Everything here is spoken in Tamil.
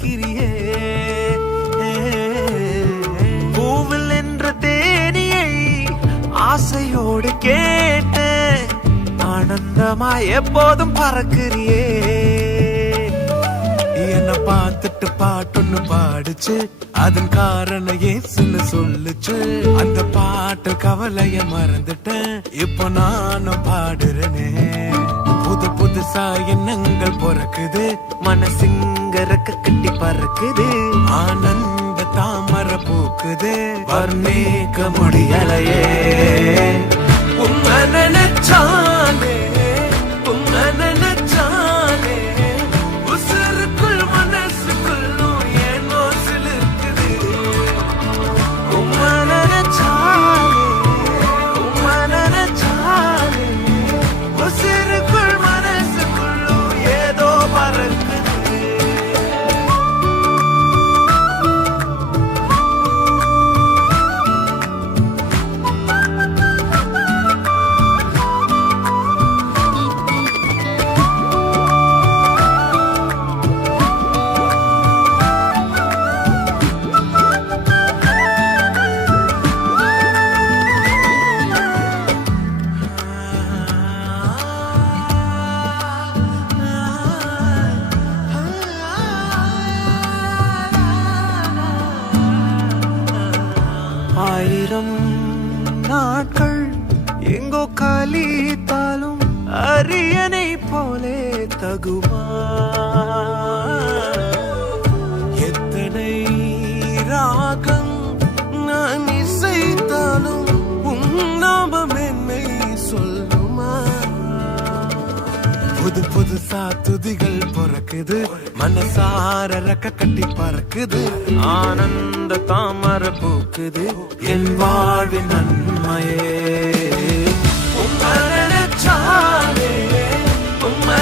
அழைக்கிறியே பூவில் என்ற தேனியை ஆசையோடு கேட்ட ஆனந்தமாய் எப்போதும் பறக்கிறியே என்ன பார்த்துட்டு பாட்டொன்னு பாடுச்சு அதன் காரணம் ஏசுன்னு சொல்லுச்சு அந்த பாட்டு கவலைய மறந்துட்டேன் இப்ப நானும் பாடுறேனே புது புதுசா எண்ணங்கள் பிறக்குது மனசிங்கரக்க கட்டி பறக்குது ஆனந்த தாமர பூக்குது வர்ணிக்க முடியலையே உன்னை நினைச்சாலே உன்னை நினைச்சாலே உசுருக்குள் மனசுக்குள்ளும் ஏனோ சிலிர்க்குது உன்னை நினைச்சாலே உன்னை நினைச்சாலே உசுருக்குள் மனசுக்குள்ளும் ஏதோ பறக்குது ஆயிரம் நாட்கள் எங்கோ கழித்தாலும் அரியணை போலே தகுமா எத்தனை ராகம் நான் இசைத்தாலும் உன்னாமம் என்னை சொல்லுமா புது புதுசா துதிகள் பிறக்குது மனசார ரக்க கட்டி பறக்குது ஆனந்த தாமர பூக்குது என் வாழ்வின் நன்மையே உம்மை நினைச்சாலே உம்மை